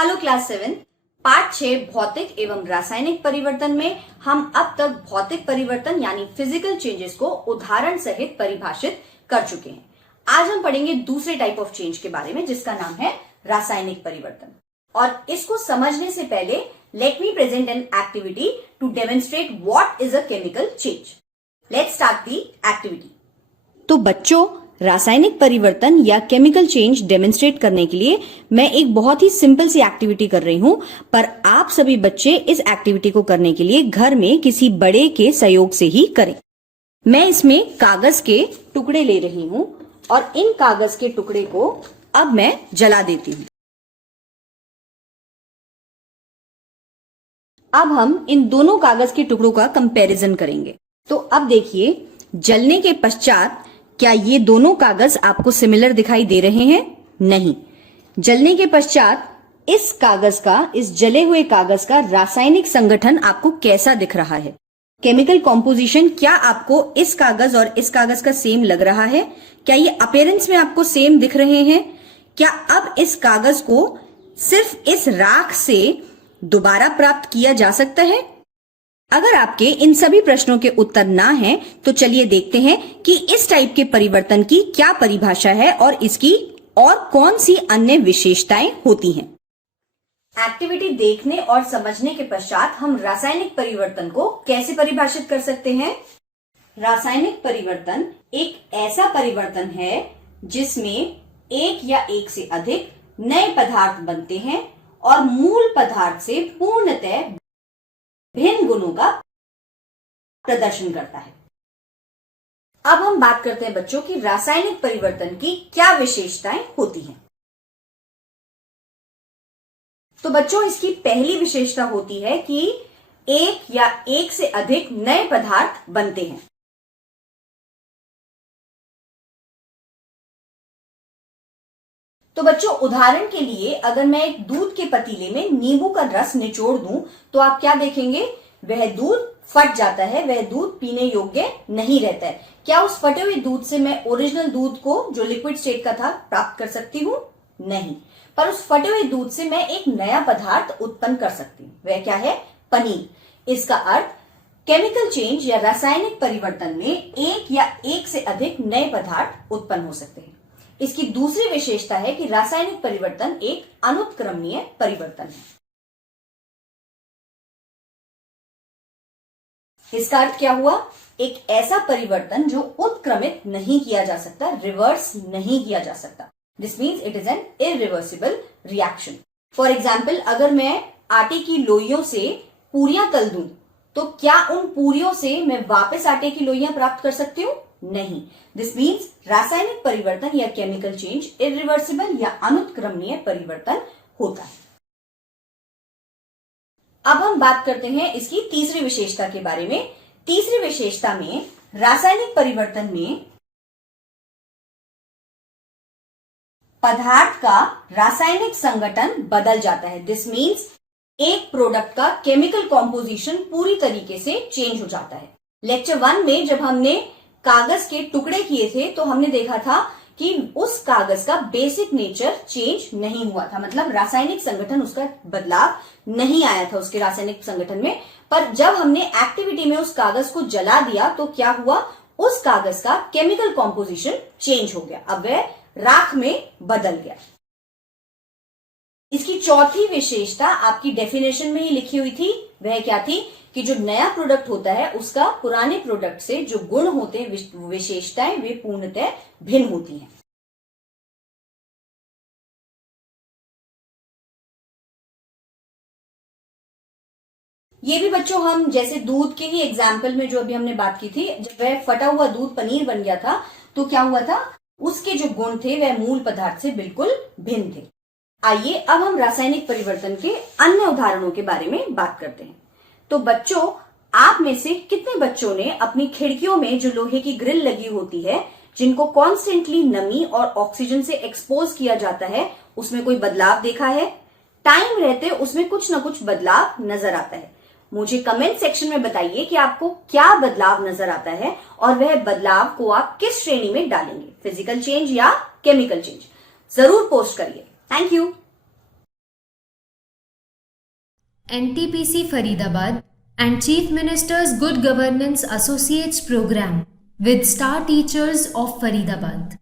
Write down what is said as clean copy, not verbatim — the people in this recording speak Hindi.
हेलो क्लास 7 पार्ट 6 भौतिक एवं रासायनिक परिवर्तन में हम अब तक भौतिक परिवर्तन यानी फिजिकल चेंजेस को उदाहरण सहित परिभाषित कर चुके हैं। आज हम पढ़ेंगे दूसरे टाइप ऑफ चेंज के बारे में जिसका नाम है रासायनिक परिवर्तन। और इसको समझने से पहले let me present an activity to demonstrate what is a chemical change. Let's start the activity. तो बच्चों, रासायनिक परिवर्तन या केमिकल चेंज डेमोन्स्ट्रेट करने के लिए मैं एक बहुत ही सिंपल सी एक्टिविटी कर रही हूं, पर आप सभी बच्चे इस एक्टिविटी को करने के लिए घर में किसी बड़े के सहयोग से ही करें। मैं इसमें कागज के टुकड़े ले रही हूं और इन कागज के टुकड़े को अब मैं जला देती हूं। अब हम इन दोनों कागज के टुकड़ों का कंपैरिजन करेंगे। तो अब देखिए, जलने के पश्चात क्या ये दोनों कागज आपको सिमिलर दिखाई दे रहे हैं? नहीं। जलने के पश्चात इस कागज का, इस जले हुए कागज का रासायनिक संगठन आपको कैसा दिख रहा है? केमिकल कॉम्पोजिशन क्या आपको इस कागज और इस कागज का सेम लग रहा है? क्या ये अपीयरेंस में आपको सेम दिख रहे हैं? क्या अब इस कागज को सिर्फ इस राख से दोबारा प्राप्त किया जा सकता है? अगर आपके इन सभी प्रश्नों के उत्तर ना हैं, तो चलिए देखते हैं कि इस टाइप के परिवर्तन की क्या परिभाषा है और इसकी और कौन सी अन्य विशेषताएं होती हैं। एक्टिविटी देखने और समझने के पश्चात हम रासायनिक परिवर्तन को कैसे परिभाषित कर सकते हैं? रासायनिक परिवर्तन एक ऐसा परिवर्तन है जिसमें एक या एक से अधिक नए पदार्थ बनते हैं और मूल पदार्थ से पूर्णतः भिन्न गुणों का प्रदर्शन करता है। अब हम बात करते हैं बच्चों की रासायनिक परिवर्तन की क्या विशेषताएं होती हैं। तो बच्चों, इसकी पहली विशेषता होती है कि एक या एक से अधिक नए पदार्थ बनते हैं। तो बच्चों, उदाहरण के लिए अगर मैं एक दूध के पतीले में नींबू का रस निचोड़ दूं तो आप क्या देखेंगे? वह दूध फट जाता है, वह दूध पीने योग्य नहीं रहता है। क्या उस फटे हुए दूध से मैं ओरिजिनल दूध को, जो लिक्विड स्टेट का था, प्राप्त कर सकती हूँ? नहीं। पर उस फटे हुए दूध से मैं एक नया पदार्थ उत्पन्न कर सकती हूँ। वह क्या है? पनीर। इसका अर्थ केमिकल चेंज या रासायनिक परिवर्तन में एक या एक से अधिक नए पदार्थ उत्पन्न हो सकते हैं। इसकी दूसरी विशेषता है कि रासायनिक परिवर्तन एक अनुत्क्रमणीय परिवर्तन है। इसका अर्थ क्या हुआ? एक ऐसा परिवर्तन जो उत्क्रमित नहीं किया जा सकता, रिवर्स नहीं किया जा सकता। This means it is an irreversible reaction. For example, अगर मैं आटे की लोइयों से पूरियां तल दूं तो क्या उन पूरियों से मैं वापस आटे की लोइयां प्राप्त कर सकती हूं? नहीं। दिस मीन्स रासायनिक परिवर्तन या केमिकल चेंज इरिवर्सिबल या अनुत्क्रमणीय परिवर्तन होता है। अब हम बात करते हैं इसकी तीसरी विशेषता के बारे में। तीसरी विशेषता में रासायनिक परिवर्तन में पदार्थ का रासायनिक संगठन बदल जाता है। दिस मीन्स एक प्रोडक्ट का केमिकल कॉम्पोजिशन पूरी तरीके से चेंज हो जाता है। लेक्चर 1 में जब हमने कागज के टुकड़े किए थे तो हमने देखा था कि उस कागज का बेसिक नेचर चेंज नहीं हुआ था, मतलब रासायनिक संगठन, उसका बदलाव नहीं आया था उसके रासायनिक संगठन में। पर जब हमने एक्टिविटी में उस कागज को जला दिया तो क्या हुआ? उस कागज का केमिकल कॉम्पोजिशन चेंज हो गया, अब वह राख में बदल गया। इसकी चौथी विशेषता आपकी डेफिनेशन में ही लिखी हुई थी। वह क्या थी? कि जो नया प्रोडक्ट होता है उसका पुराने प्रोडक्ट से जो गुण होते हैं, विशेषताएं, वे पूर्णतः भिन्न होती हैं। ये भी बच्चों, हम जैसे दूध के ही एग्जाम्पल में जो अभी हमने बात की थी, जब वह फटा हुआ दूध पनीर बन गया था तो क्या हुआ था? उसके जो गुण थे वह मूल पदार्थ से बिल्कुल भिन्न थे। आइए अब हम रासायनिक परिवर्तन के अन्य उदाहरणों के बारे में बात करते हैं। तो बच्चों, आप में से कितने बच्चों ने अपनी खिड़कियों में जो लोहे की ग्रिल लगी होती है, जिनको कॉन्स्टेंटली नमी और ऑक्सीजन से एक्सपोज किया जाता है, उसमें कोई बदलाव देखा है? टाइम रहते उसमें कुछ ना कुछ बदलाव नजर आता है। मुझे कमेंट सेक्शन में बताइए कि आपको क्या बदलाव नजर आता है और वह बदलाव को आप किस श्रेणी में डालेंगे, फिजिकल चेंज या केमिकल चेंज। जरूर पोस्ट करिए। Thank you. NTPC Faridabad and Chief Minister's Good Governance Associates Program with Star Teachers of Faridabad.